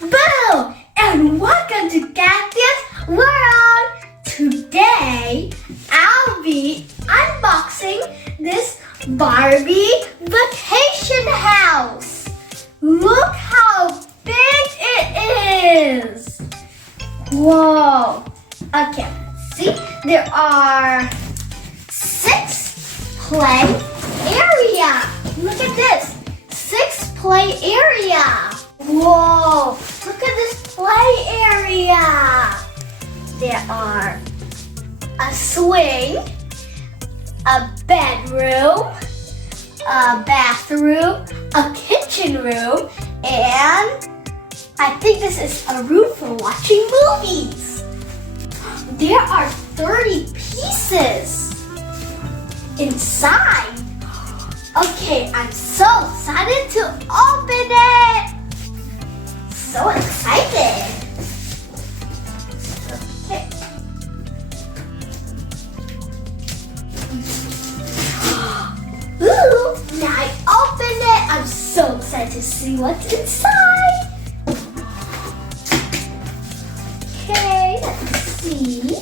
Boo! And welcome to Cattien's World! Today, I'll be unboxing this Barbie vacation house. Look how big it is! Whoa! Okay, see, there are 6 play area. Look at this, 6 play area. Whoa! Look at this play area. There are a swing, a bedroom, a bathroom, a kitchen room, and I think this is a room for watching movies. There are 30 pieces inside. Okay, I'm so excited to open it. So excited. Okay. Ooh, now I opened it. I'm so excited to see what's inside. Okay, let's see.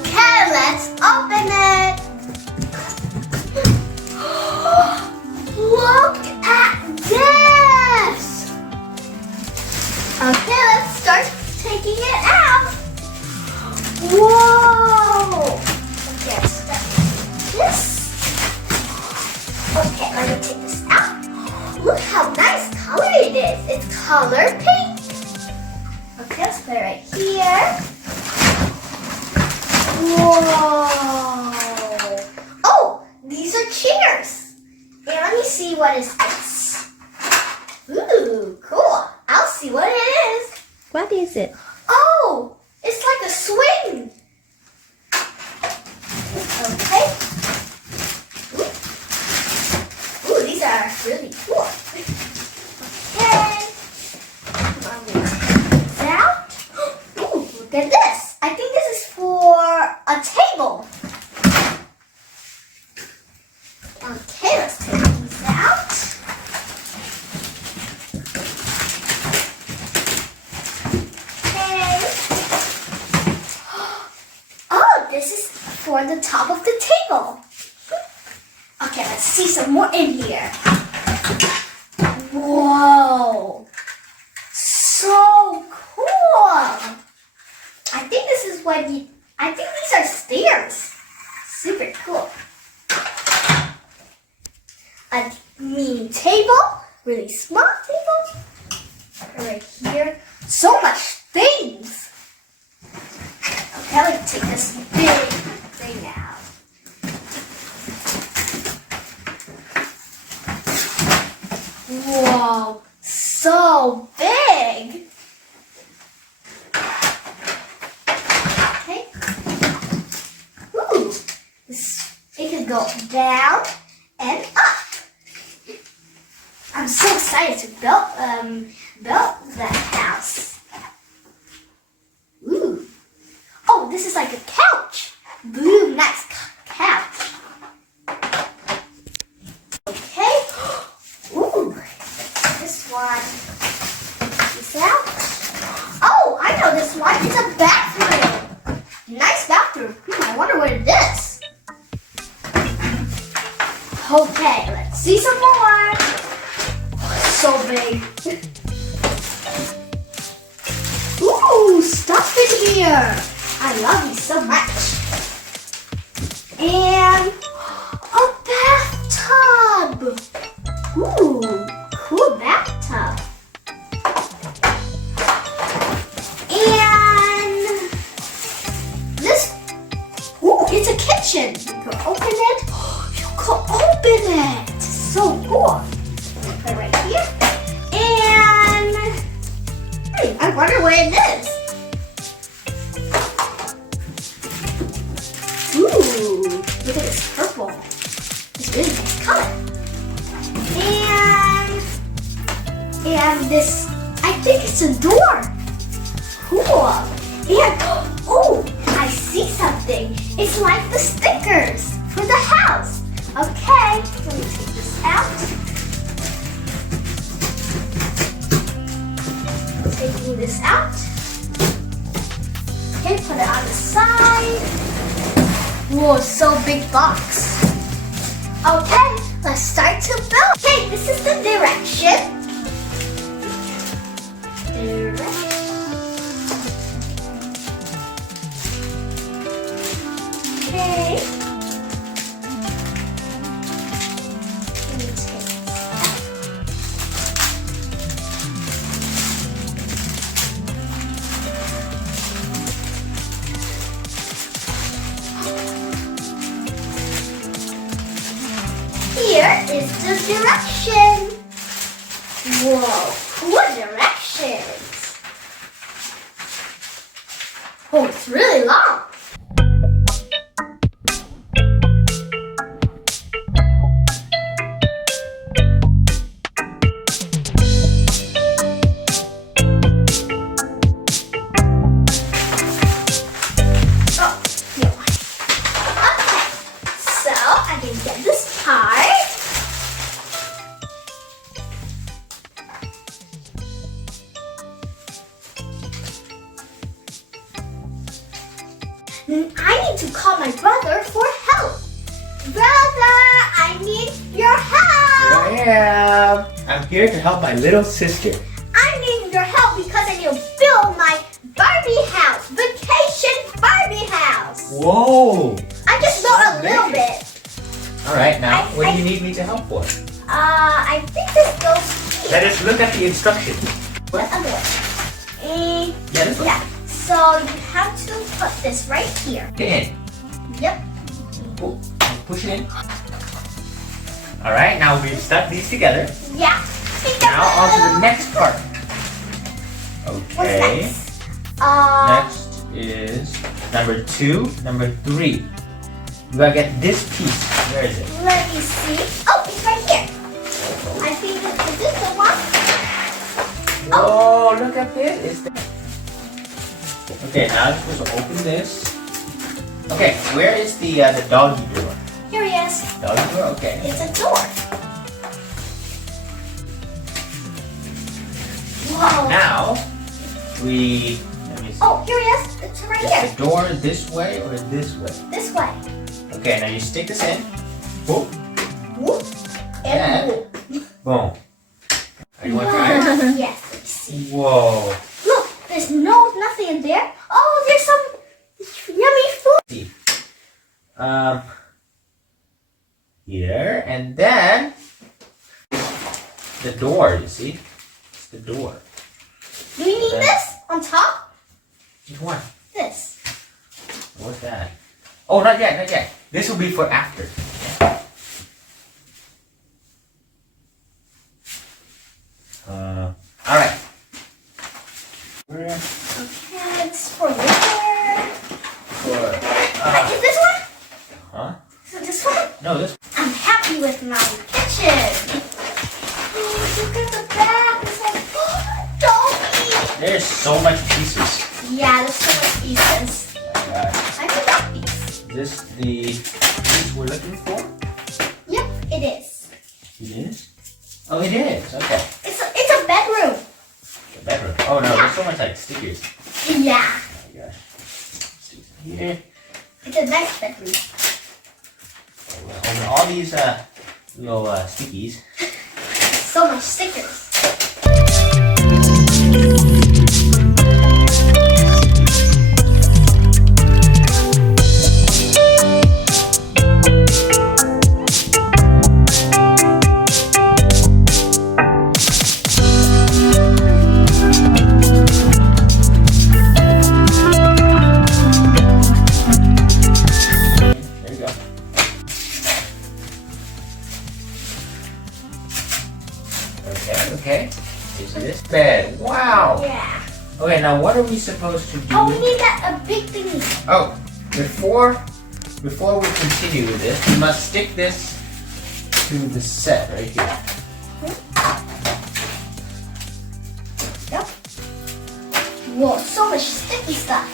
Okay, let's open it. Look at this. Okay, let's start taking it out. Whoa. Okay, let's start this. Okay, let me take this out. Look how nice color it is. It's color pink. Okay, let's put it right here. Whoa. Oh, these are chairs. And let me see what is this. Ooh, cool. I'll see what it is. What is it? Oh, it's like a swing. Okay. Ooh, these are really cool. Okay. Let me take these out. Ooh, look at this. I think this is for a table. Okay, let's take these out. Okay. Oh, this is for the top of the table. Okay, let's see some more in here. Whoa. So cool. I think this is what I think these are stairs. Super cool. A mini table, really small table. Right here. So much things. Okay, let's take this big thing out. Whoa, so big. Okay. Ooh, it can go down and up. I'm so excited to build that house. Ooh. Oh, this is like a couch. Blue, nice couch. Okay. Ooh. This one. This out. Oh, I know this one. It's a bathroom. Nice bathroom. I wonder what it is. Okay, let's see some more. So big. Ooh, stuff in here. I love these so much. And a bathtub. Ooh, cool bathtub. And this, ooh, it's a kitchen. You can open it. You can open it. It's so cool. Put it right here. And I wonder what it is. Ooh, look at this purple. It's really nice color. And this, I think it's a door. Cool. And oh, I see something. It's like the stickers for the house. Okay, let me take this out. this out. Okay, put it on the side. Whoa, so big box. Okay, let's start to build. Okay, this is the direction. Okay. Let me take this out. Here is the direction. Whoa, cool directions. Oh, it's really long. I need to call my brother for help. Brother, I need your help. Here I am. I'm here to help my little sister. I need your help because I need to build my Barbie house. Vacation Barbie house. Whoa. I just built a little bit. All right, now what do you need me to help for? I think this goes here. Let us look at the instructions. The other one. Yeah, this one. Yeah. So you have to put this right here. Get in. Yep. Oh, push it in. All right, now we've stuck these together. Yeah. Now on to the next part. What's Okay. next? Next is number 2, number 3. You gotta get this piece. Where is it? Let me see. Oh, it's right here. I think is this the one? Oh, look at this. Okay, now I'm supposed to open this. Okay, where is the doggy door? Here he is. Doggy door, okay. It's a door. Whoa. Now, let me see. Oh, here he is. It's right Is here. the door this way or this way? This way. Okay, now you stick this in. Boom. Whoop. Yeah. And whoop. Boom. Are you want to try it? Yes, let's see. Whoa. Look, there's nothing in there. Oh, there's some yummy food. Here, and then the door, you see? It's the door. Do we need this on top? Which one? This. What's that? Oh, not yet, not yet. This will be for after. All right. Okay, it's for winter. Is this one? Huh? Is it this one? No, this. I'm happy with my kitchen. Oh, look at the back. It's like, doggy. There's so much pieces. Yeah, there's so much pieces. Alright. I forgot these. Is this the piece we're looking for? Yep, it is. It is? Oh, it is. Okay. It's a bedroom. The bedroom. Oh no, there's so much like stickers. Yeah. Oh my gosh. Stickers here. It's a nice bedroom. Over all these little stickies. So much stickers. There you go. Okay. Is this bed? Wow. Yeah. Okay, now what are we supposed to do? Oh, we need a big thingy. Oh, before we continue with this, we must stick this to the set right here. Yep. Whoa, so much sticky stuff.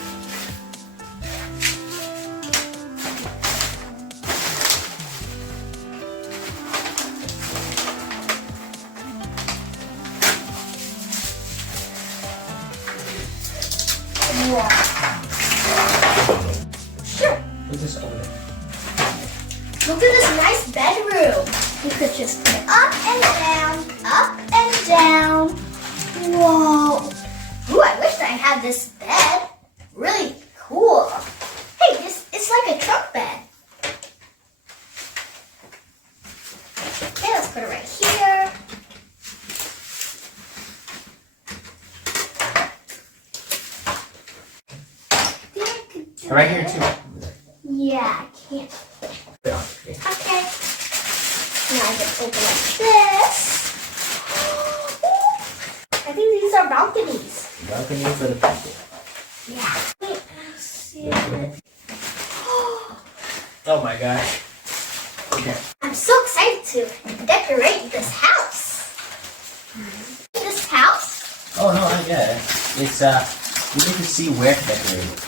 Wow. Sure. Put this over there. Look at this nice bedroom. You could just put it up and down, up and down. Whoa. Ooh, I wish I had this bed. Really cool. Hey, it's like a truck bed. Okay, let's put it right here. Right here too. Yeah, I can't. Put it on. Okay. Okay. Now I just open up this. I think these are balconies. Balcony for the people. Yeah. Wait, let's see. Oh my gosh. Okay. I'm so excited to decorate this house. This house? Oh no, not yet. It's we need to see where to decorate it.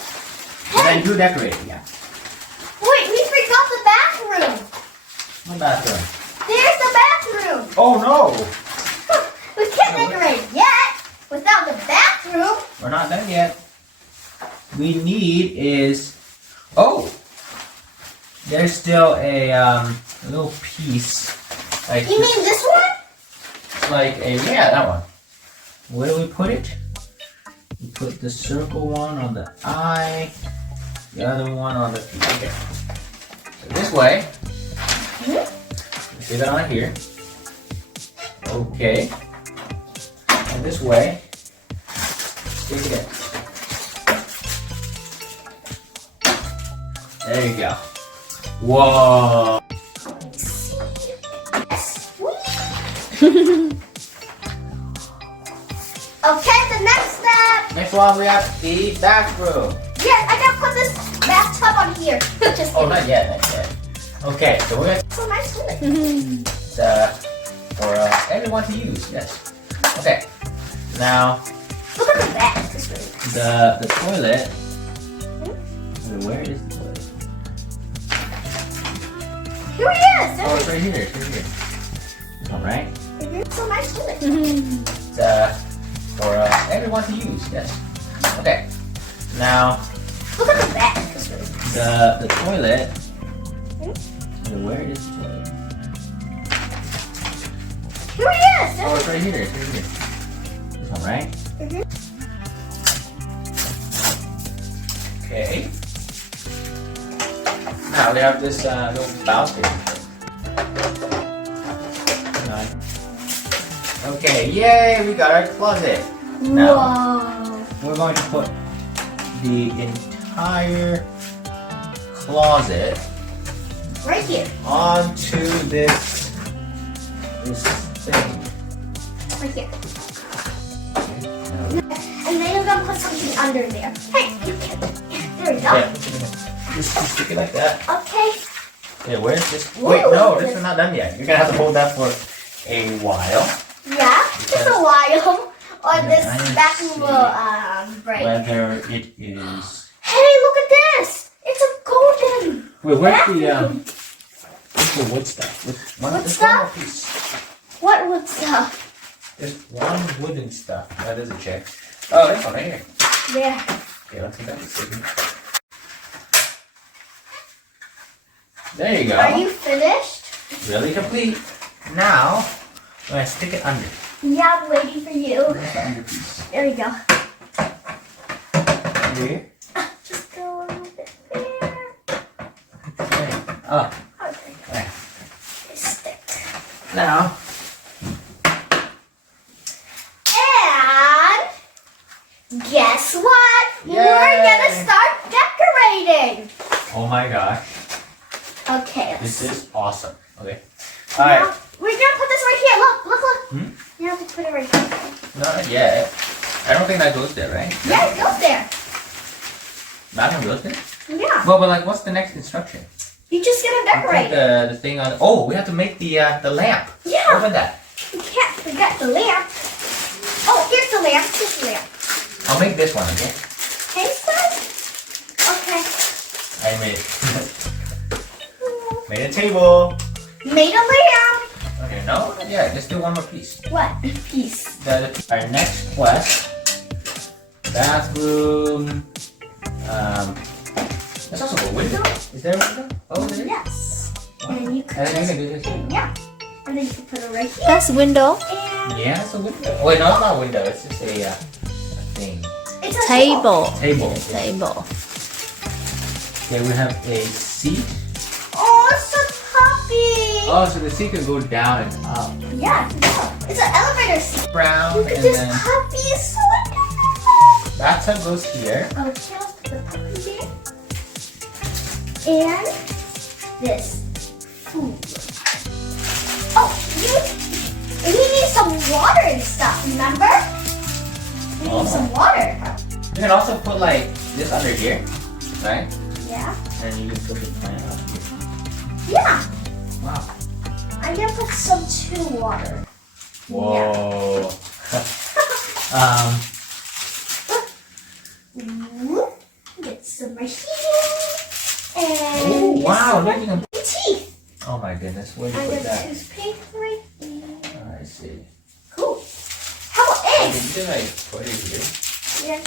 And Hey, then you decorate it, yeah. wait, we forgot the bathroom. What bathroom? There's the bathroom. Oh no! We can't decorate yet without the bathroom. We're not done yet. We need is there's still a little piece like You mean this one? like a that one. Where do we put it? We put the circle one on the eye, the other one on the feet. Okay. So this way. See that on here. Okay. And this way. Stick it in. There you go. Whoa. Okay, the next step. Next one we have the bathroom. Yes, I gotta put this bathtub on here. Just Oh, kidding. not yet. Okay, so we're gonna So nice toilet. for everyone to use. Yes. Okay. Now Look at the back. It's really the toilet. Where is the toilet? Here he is. Oh, it's right here. It's right here. All right. So nice toilet. It's for everyone to use. Yes. Okay. Now Look at the back. It's really the toilet. Where is the toilet? Here he is. Oh, it's right here. It's right here. This one, right? Okay. Now we have this little balcony. Okay, yay! We got our closet. Now Whoa. we're going to put the entire closet Right here. onto this thing. Right here. And then you're gonna put something under there. Hey, you can. There we go. Yeah, just stick it like that. Okay. Yeah, where's this? Wait, no, this is not done yet. You're gonna have to hold that for a while. Yeah, just a while. Or Yeah, this I vacuum see. will break. Whether it is. Hey, look at this! It's a golden. Wait, where's vacuum. the wood stuff? Wood there's stuff? one more piece. What would stuff? There's one wooden stuff. That is a check. Oh, this one right here. There. Okay, let's get that sticking. There you go. Are you finished? Really complete. Now, I'm gonna stick it under. Yeah, I'm waiting for you. Where's the under piece? There you go. Under here? Just go a little bit there. Oh, Okay. there. Stick. Now, And guess what? Yay! We're gonna start decorating. oh my gosh. Okay. This is awesome. Okay. Now, Alright. we're gonna put this right here. Look, look, look. Hmm? You have to put it right here. Not yet. I don't think that goes there, right? Yeah, it goes there. That one goes there? Yeah. Well, but like, what's the next instruction? You're just gonna We put decorate. the thing on. Oh, we have to make the lamp. Yeah. Open that. You can't forget the lamp. Oh, here's the lamp. Here's the lamp. I'll make this one, okay? Okay, son? Okay. I made it. Made a table. Made a lamp. Okay, no? Yeah, just do one more piece. What? Piece. Our next quest. Bathroom. There's also a window. Is there a window? Oh, there is. Yes. And you could And then just, you can do this. yeah. And then you can put it right here. That's window. And Yeah, it's a window. Wait, no, it's not a window. It's just a thing. it's a Table. Table. Table. Okay, we have a seat. Oh, it's a puppy. Oh, so the seat can go down and up. Yeah, no. It's an elevator seat. Brown, Look at and this then puppy. It's so adorable. bathtub goes here. Okay, I'll put the puppy there. And this food. Oh, we need some water and stuff, remember? We need some water. You can also put like this under here, right? Yeah. And you can put the plant up here. Yeah. Wow. I'm gonna put some too water. Whoa. Ooh, get some right here. And Oh get wow! some Look, right you can. teeth. Oh my goodness, where do I you put got that? toothpaste right here. Oh, I see. Cool. How about You eggs? can like put it here. Yeah.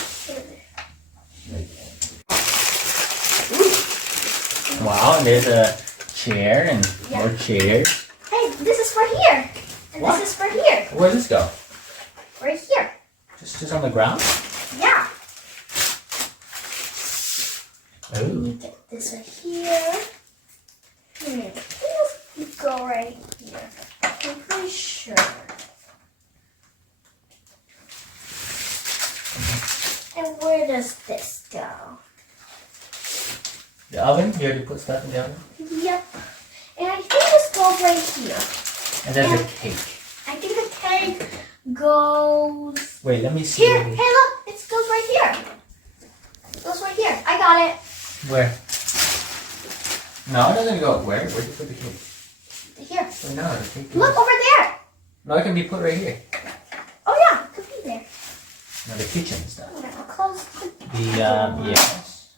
Wow, and there's a chair and Yeah. more chairs. Hey, this is for here. And What? this is for here. Where does this go? Right here. Just on the ground? Yeah. Oh. Get this right here. You go right here. I'm pretty sure. And where does this go? The oven? You already put stuff in the oven? Yep. And I think this goes right here. And there's a cake. I think the cake goes Wait, let me see. here. Hey, look. It goes right here. It goes right here. I got it. Where? No, it doesn't go. Where? Where'd you put the cake? Here. Oh, no, the cake. Look over there. No, it can be put right here. Oh, yeah. It could be there. No, the kitchen stuff. I'm gonna close the Yes.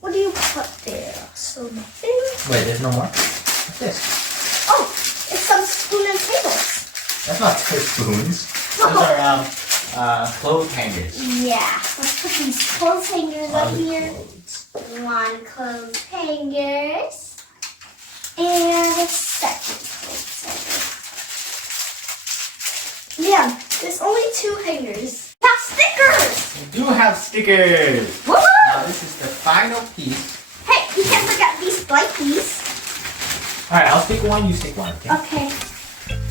What do you put there? Some things. Wait, there's no more? What's this? Oh, it's some spoon and tables. That's not two spoons. Those are clothes hangers. Yeah. Let's put these clothes hangers up On the here. clothes. One clothes hangers. And a second clothes hanger. Yeah, there's only 2 hangers. Now stickers! We do have stickers. Woo! Now this is the final piece. Hey, you can't forget these blankies. Alright, I'll stick one, you stick one, okay? Okay.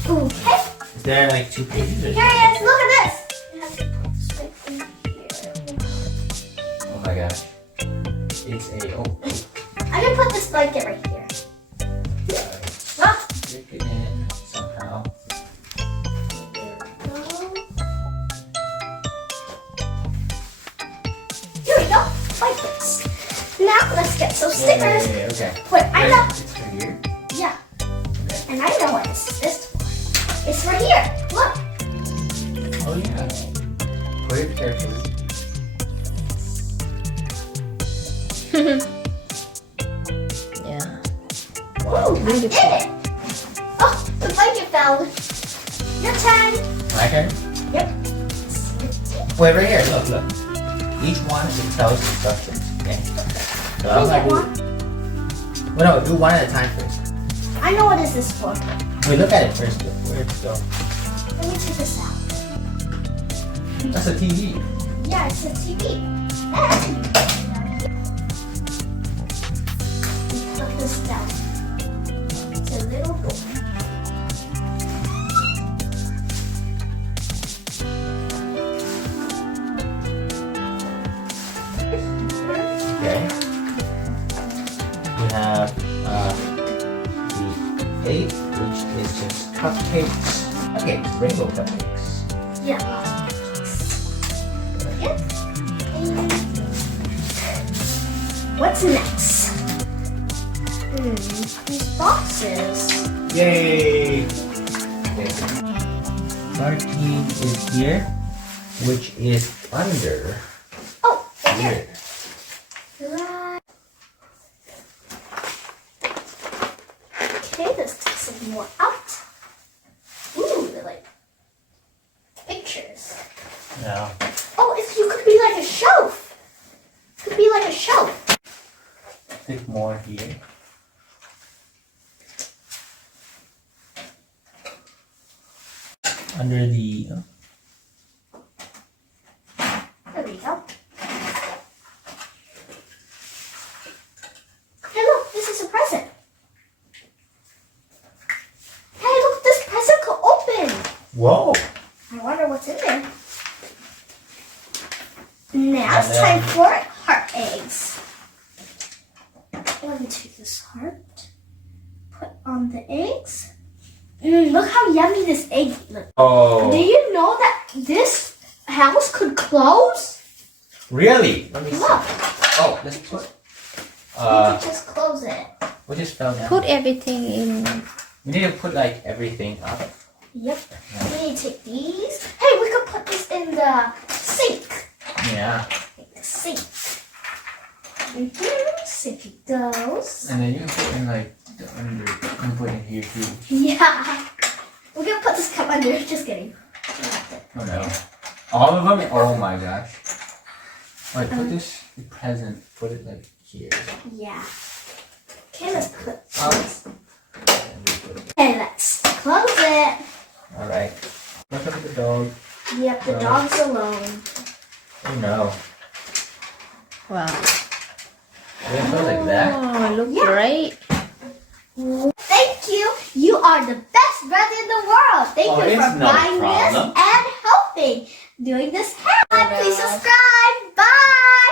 Okay. Is there like 2 pages? Or Here it is. Look at this. It has to put this right in here. Oh my gosh. It's a I'm gonna put this blanket right here. Ah, stick it in somehow. there we go. Here we go. Blankets. Now let's get some stickers. Yeah, okay. Wait, I know. It's right here. Yeah. And I know what this for. It's right here. Look. Oh yeah. Put it carefully. Yeah. Ooh, I did it. Oh, the blanket fell. Your turn. My turn? Yep. Wait, right here. Look, look. Each one it tells instructions. Okay. So I'm Take gonna one. do. Well, no, do one at a time first. I know what is this for. Wait, look at it first. Look, where it go? Let me take this out. That's a TV. Yeah, it's a TV. And we put this down. It's a little door. Okay. We have the 8, which is just cupcakes. Okay, rainbow cupcakes. Yeah. Yep. And what's next? These boxes. Yay! Okay. 13 is here, which is under Oh, right here. here. Right. Okay, let's take some more out. Ooh, they're like pictures. Yeah. Oh, you could be like a shelf. stick more here. Under the. There we go. Hey, look, this is a present. Hey, look, this present could open. Whoa! I wonder what's in there. Now it's time for heart eggs. Let me take this heart. Put on the eggs. Look how yummy this egg looks. Oh. Do you know that this house could close? Really? Let me see. Look. Oh, let's put. You can just close it. We just fell down. Put everything in. We need to put like everything up. Yep. We need to take these. Hey, we could put this in the sink. Yeah. Like the sink. Sink it goes. And then you can put in like the under. You can put in here too. Yeah. We're gonna put this cup under. Just kidding. Oh no. All of them? Oh my gosh. Alright, put this present. Put it like here. Yeah. Okay, let's put Oh. this. Okay, let's close it. Alright. Look at the dog. Yep, the dog's alone. Oh no. Wow. It goes like that. Oh, look Yeah. great. Thank you. You are the best brother in the world. Thank Oh, you it's for not a buying this problem. and helping doing this. Please subscribe. Bye.